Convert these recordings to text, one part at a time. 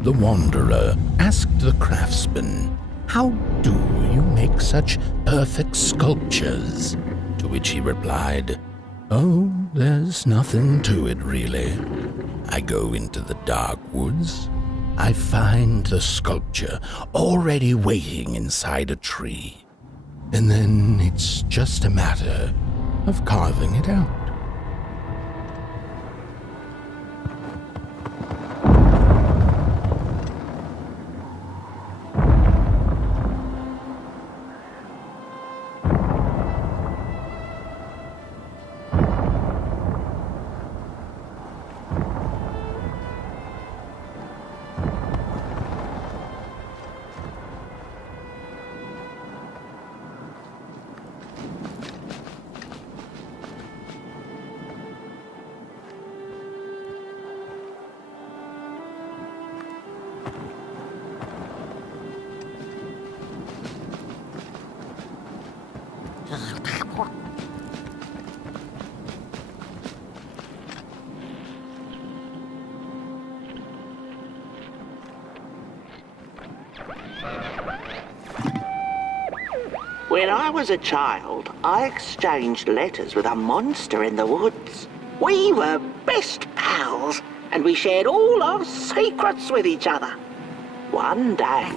The wanderer asked the craftsman, "How do you make such perfect sculptures?" To which he replied, "Oh, there's nothing to it really. I go into the dark woods. I find the sculpture already waiting inside a tree. And then it's just a matter of carving it out." When I was a child, I exchanged letters with a monster in the woods. We were best pals, and we shared all our secrets with each other. One day,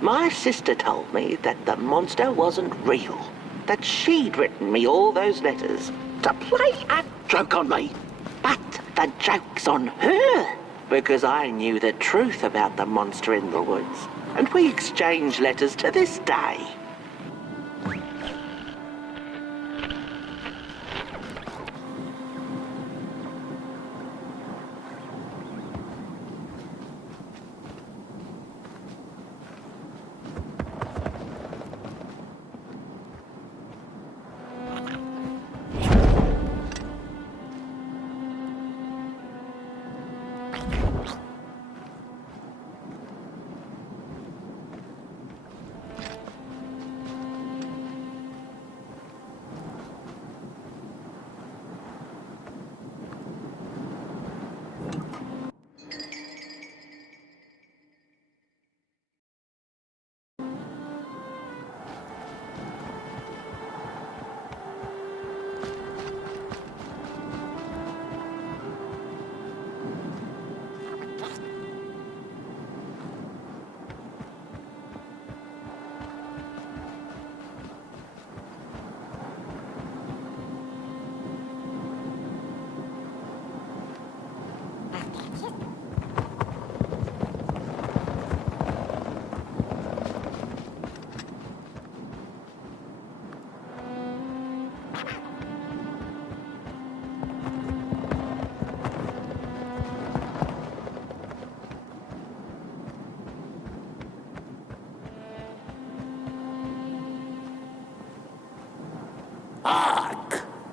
my sister told me that the monster wasn't real, that she'd written me all those letters to play a joke on me. But the joke's on her, because I knew the truth about the monster in the woods, and we exchange letters to this day.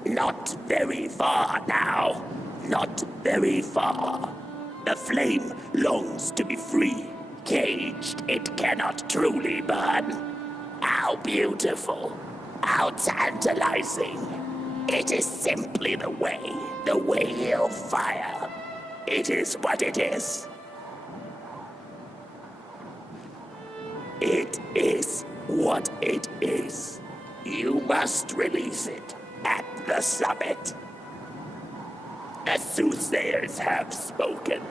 Not very far now. Not very far. The flame longs to be free. Caged, it cannot truly burn. How beautiful. How tantalizing. It is simply the way of fire. It is what it is. It is what it is. You must release it at the summit. The soothsayers have spoken.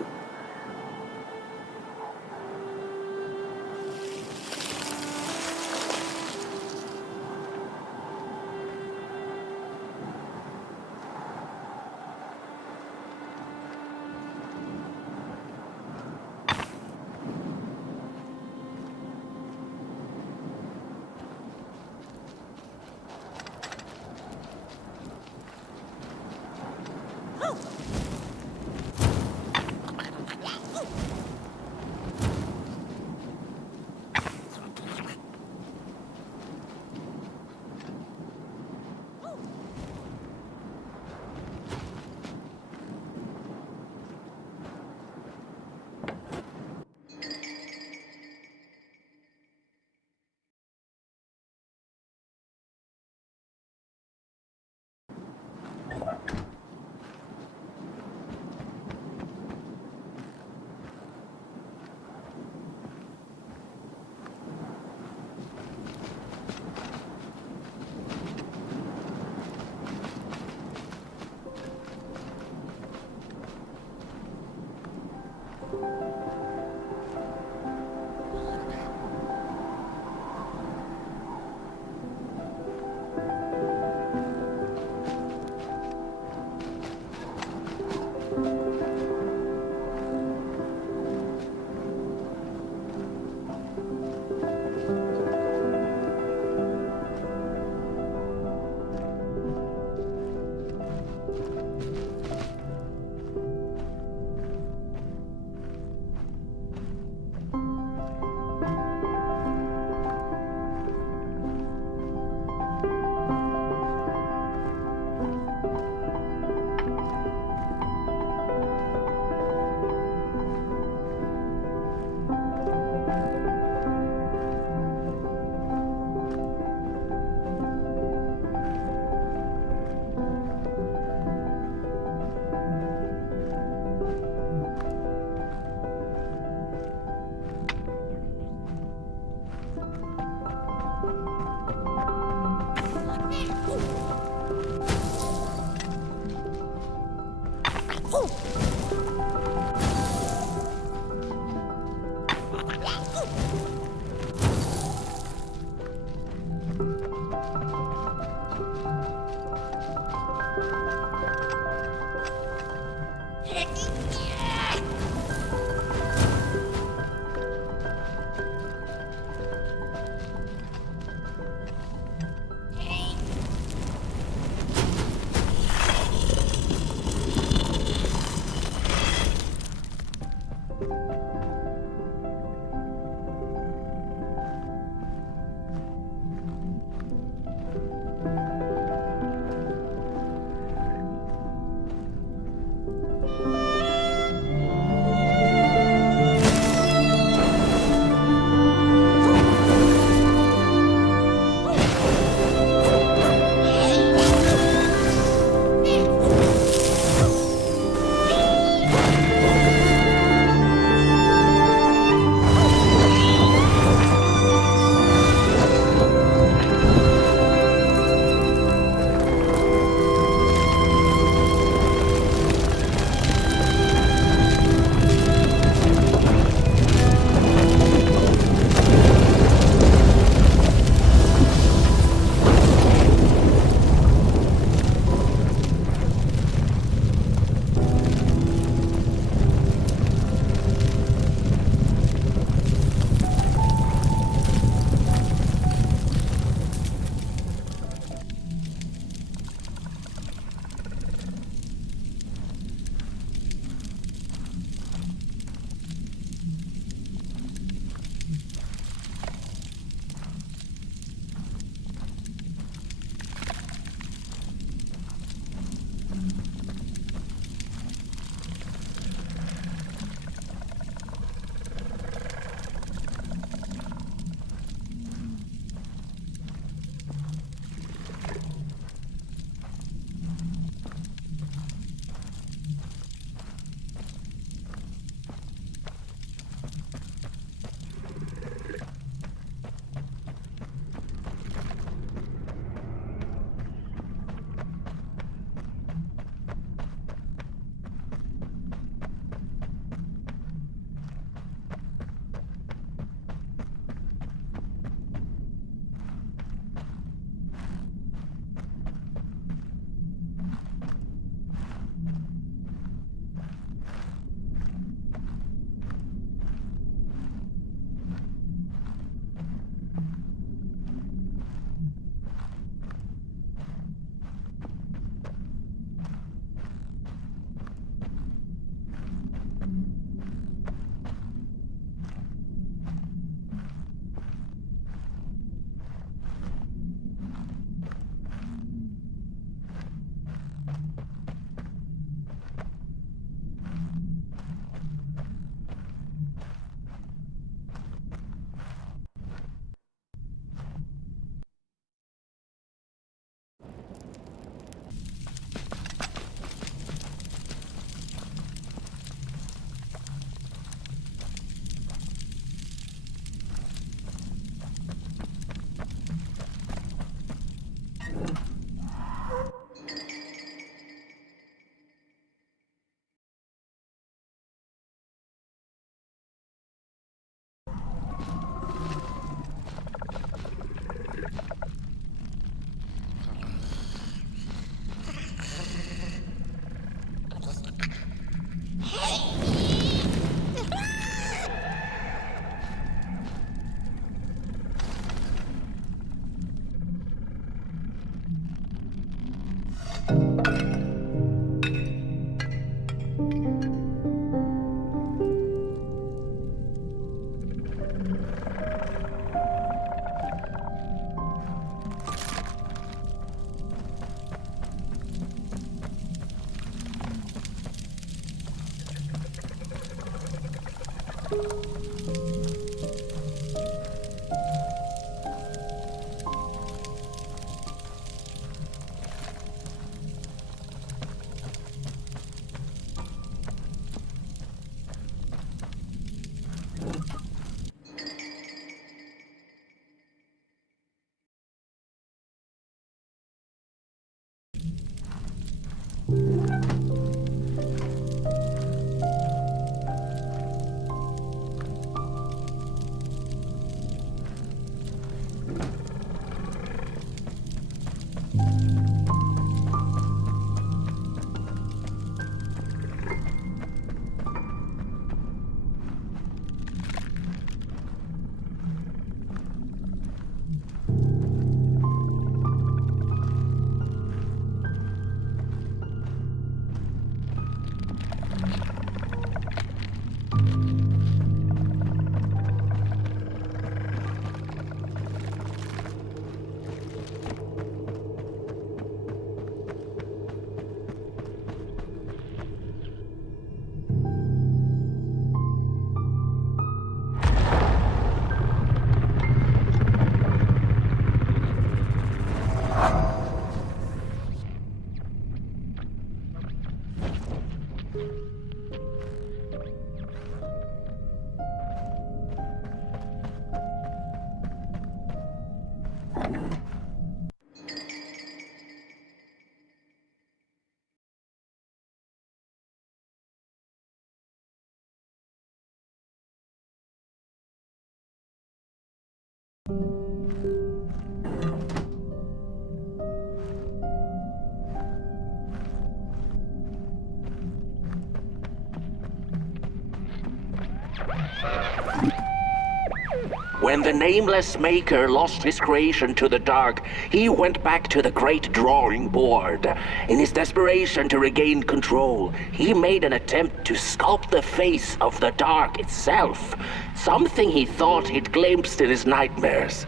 When the nameless maker lost his creation to the dark, he went back to the great drawing board. In his desperation to regain control, he made an attempt to sculpt the face of the dark itself, something he thought he'd glimpsed in his nightmares.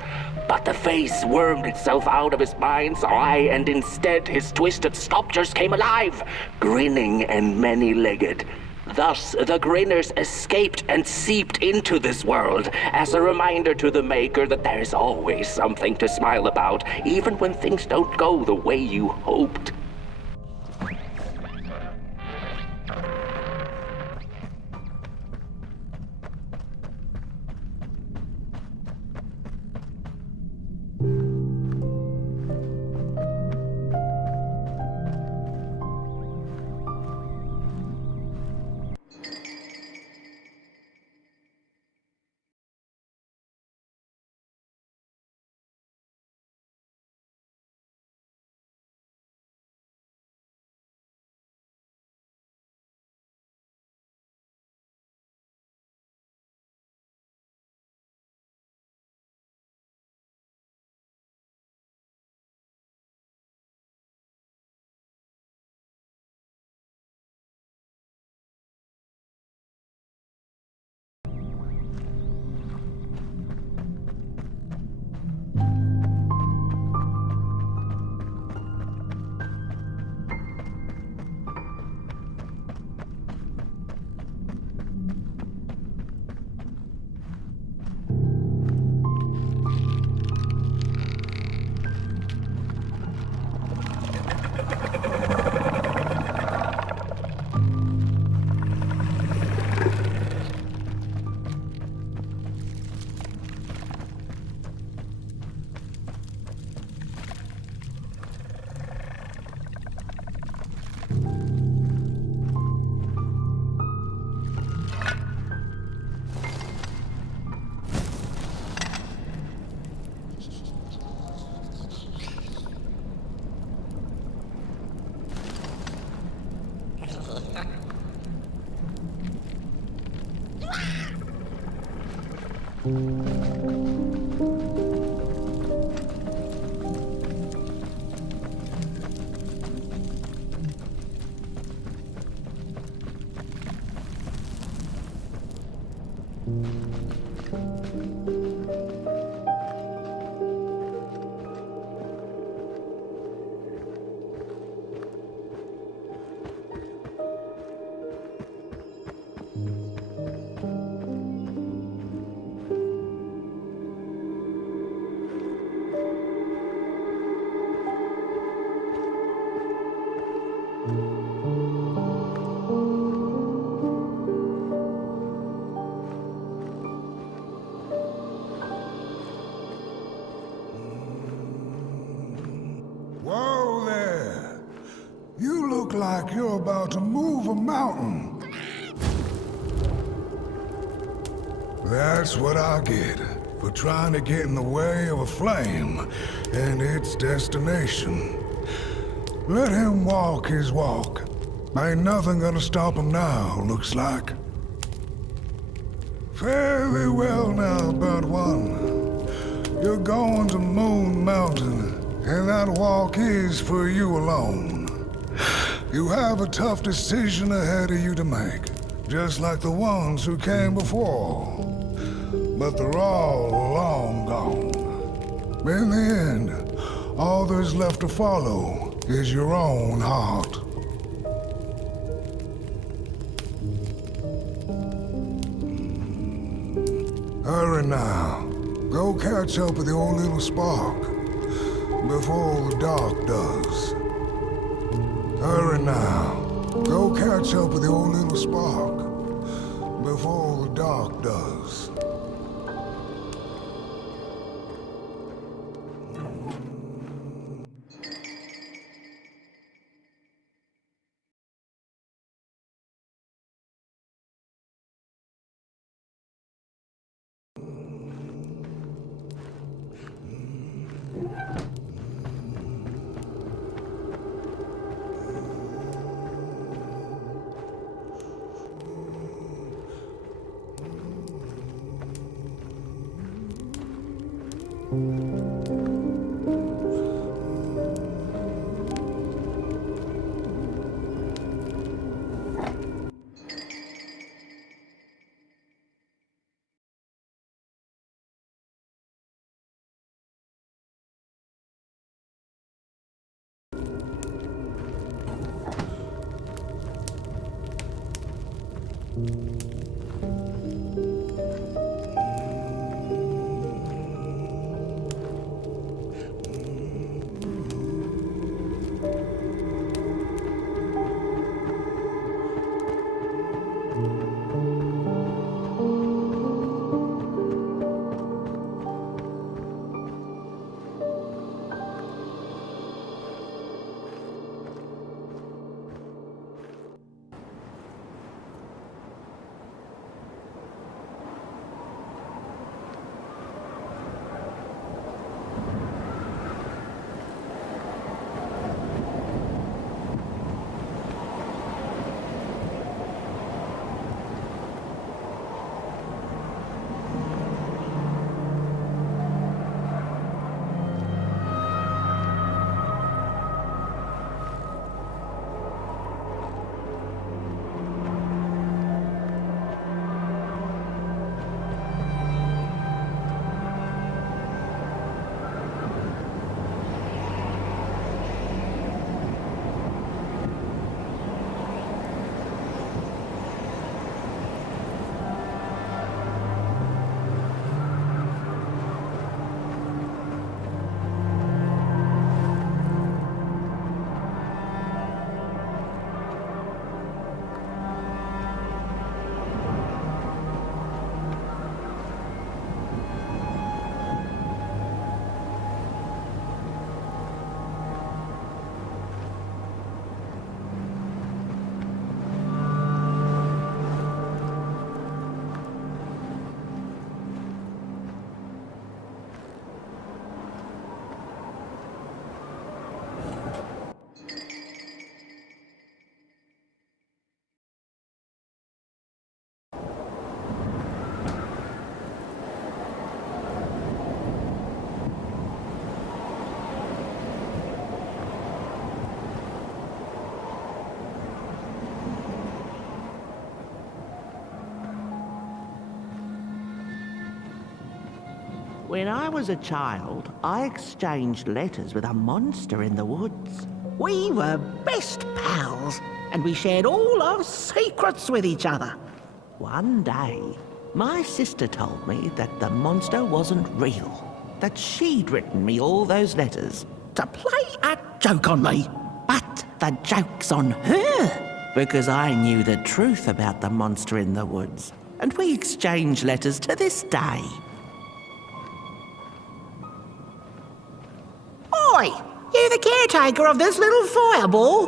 But the face wormed itself out of his mind's eye, and instead his twisted sculptures came alive, grinning and many-legged. Thus, the grinners escaped and seeped into this world as a reminder to the maker that there is always something to smile about, even when things don't go the way you hoped. about to move a mountain. That's what I get for trying to get in the way of a flame and its destination. Let him walk his walk. Ain't nothing gonna stop him now, looks like. Fairly well now, Bird One. You're going to Moon Mountain, and that walk is for you alone. You have a tough decision ahead of you to make, just like the ones who came before. But they're all long gone. In the end, all there's left to follow is your own heart. Hurry now. Go catch up with your little spark before the dark does. Hurry now. Go catch up with your little spark before the dark does. When I was a child, I exchanged letters with a monster in the woods. We were best pals, and we shared all our secrets with each other. One day, my sister told me that the monster wasn't real, that she'd written me all those letters to play a joke on me. But the joke's on her, because I knew the truth about the monster in the woods, and we exchange letters to this day. Oi! You the caretaker of this little fireball?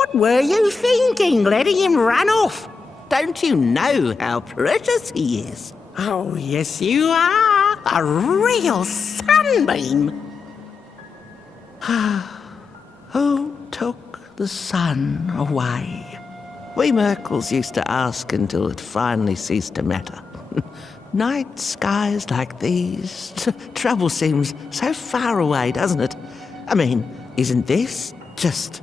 What were you thinking, letting him run off? Don't you know how precious he is? Oh, yes you are. A real sunbeam. Who took the sun away? We Merkles used to ask until it finally ceased to matter. Night skies like these, trouble seems so far away, doesn't it? I mean, isn't this just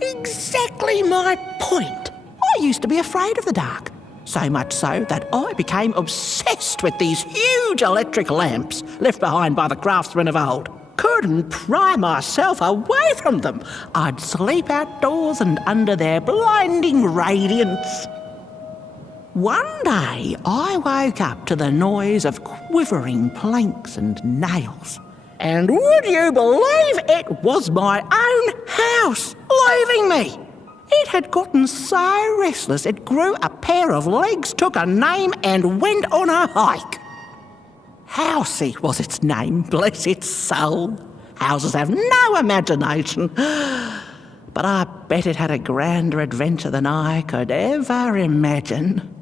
exactly my point? I used to be afraid of the dark, so much so that I became obsessed with these huge electric lamps left behind by the craftsmen of old. Couldn't pry myself away from them. I'd sleep outdoors and under their blinding radiance. One day, I woke up to the noise of quivering planks and nails. And would you believe it was my own house leaving me? It had gotten so restless it grew a pair of legs, took a name and went on a hike. Housey was its name, bless its soul. Houses have no imagination. But I bet it had a grander adventure than I could ever imagine.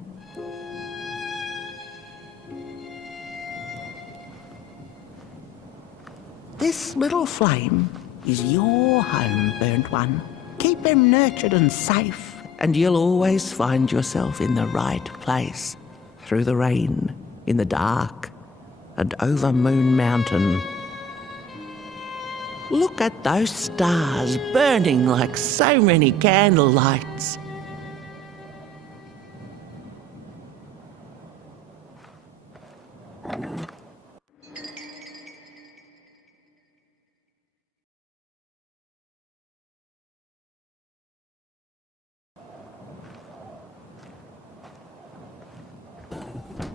This little flame is your home, burnt one. Keep him nurtured and safe, and you'll always find yourself in the right place. Through the rain, in the dark, and over Moon Mountain. Look at those stars burning like so many candle lights.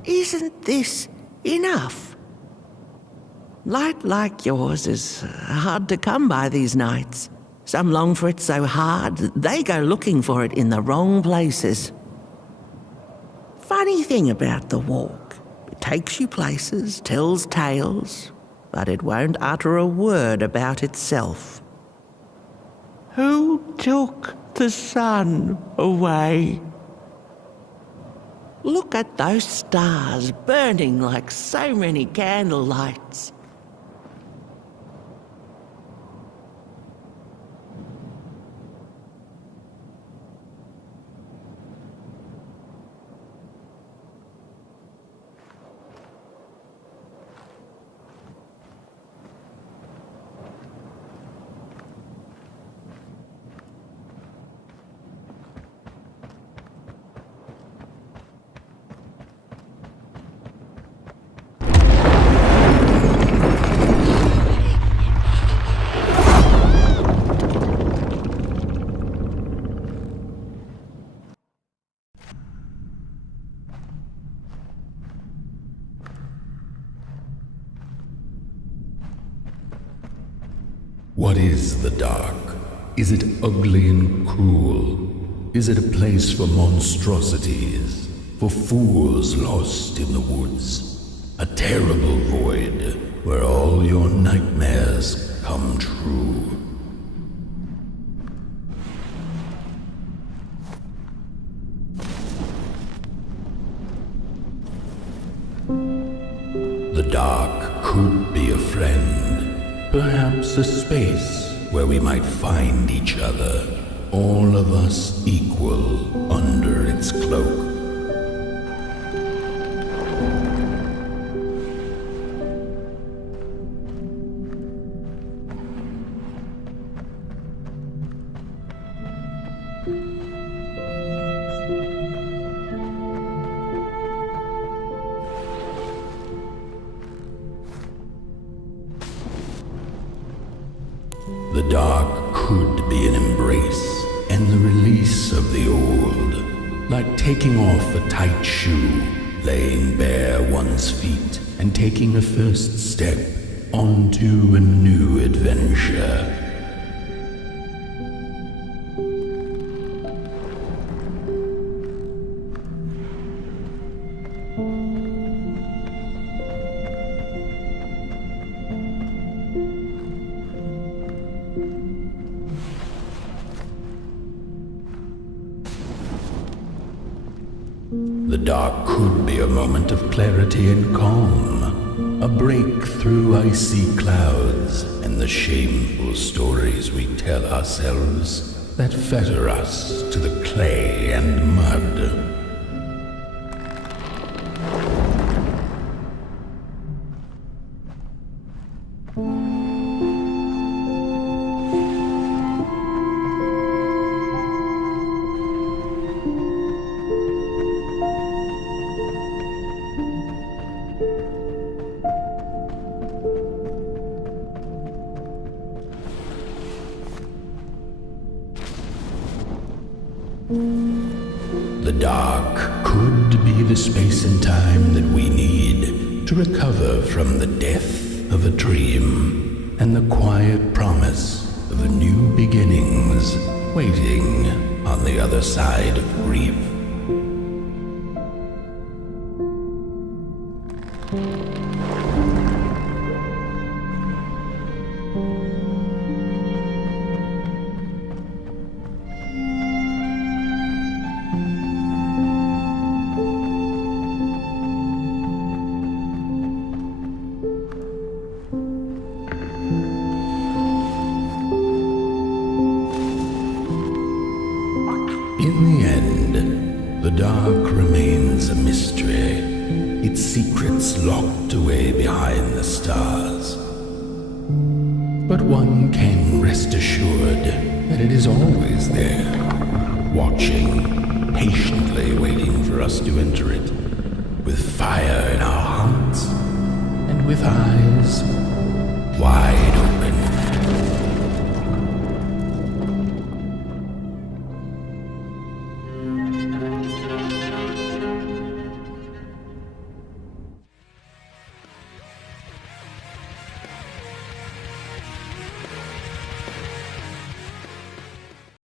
Isn't this enough? Light like yours is hard to come by these nights. Some long for it so hard, they go looking for it in the wrong places. Funny thing about the walk, it takes you places, tells tales, but it won't utter a word about itself. Who took the sun away? Look at those stars burning like so many candle lights. What is the dark? Is it ugly and cruel? Is it a place for monstrosities, for fools lost in the woods? A terrible void where all your nightmares come true. The dark could be a friend. Perhaps a space where we might find each other, all of us equal under its cloak. The dark could be an embrace and the release of the old, like taking off a tight shoe, laying bare one's feet, and taking a first step onto a new adventure. The dark could be a moment of clarity and calm, a break through icy clouds and the shameful stories we tell ourselves that fetter us to the clay and mud. The dark could be the space and time that we need to recover from the death of a dream and the quiet promise of new beginnings waiting on the other side of grief. In the end, the dark remains a mystery, its secrets locked away behind the stars. But one can rest assured that it is always there, watching, patiently waiting for us to enter it, with fire in our hearts and with eyes wide